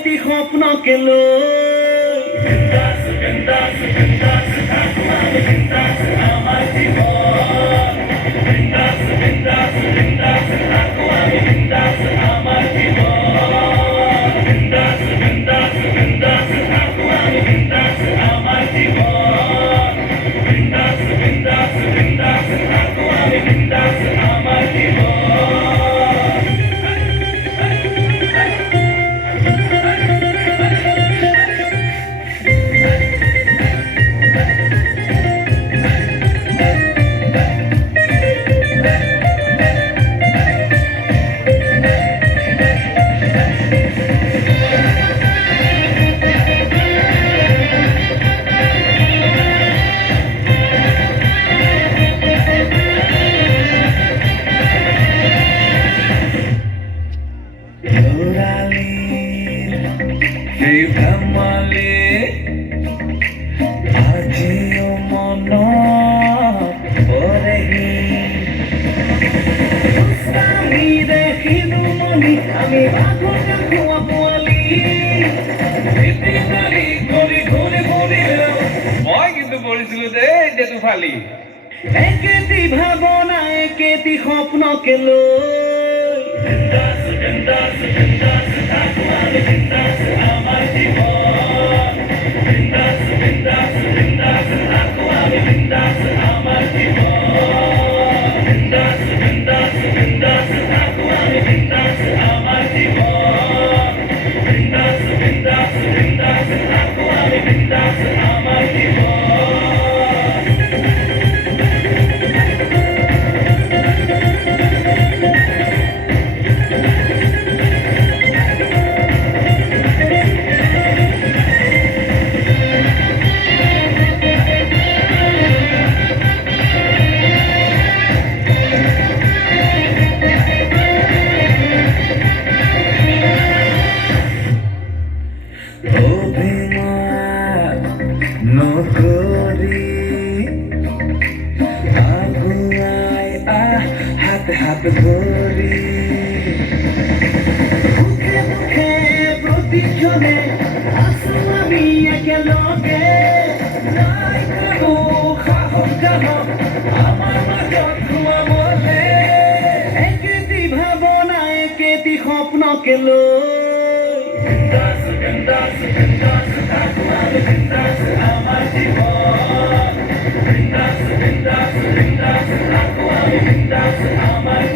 একেটি স্বপ্নকে লৈ আমাৰ জীৱন আমাৰ সেই ধেমালি আজিও মনত পৰেহি আমি দেখিলো মনি আমি বাঘৰ খোৱা পোৱালি কৰি ঘূৰি ফুৰিলো মই কিন্তু পৰিছিলো দেই এতিয়াতো ফালি একেটি ভাৱনা একেটি স্বপ্নকে লৈ আমাৰ জীৱন আমাৰ নকৰি আগুৱাই হাতে হাতে ধৰি মুখে মুখে প্ৰতিক্ষণে আছো আমি একেলগে নাই কোনো সাহস জানক আমাৰ মাজত সোমাবলে একেটি ভাৱনা একেটি স্বপ্নকে লৈ আমাৰ জীৱন আমাৰ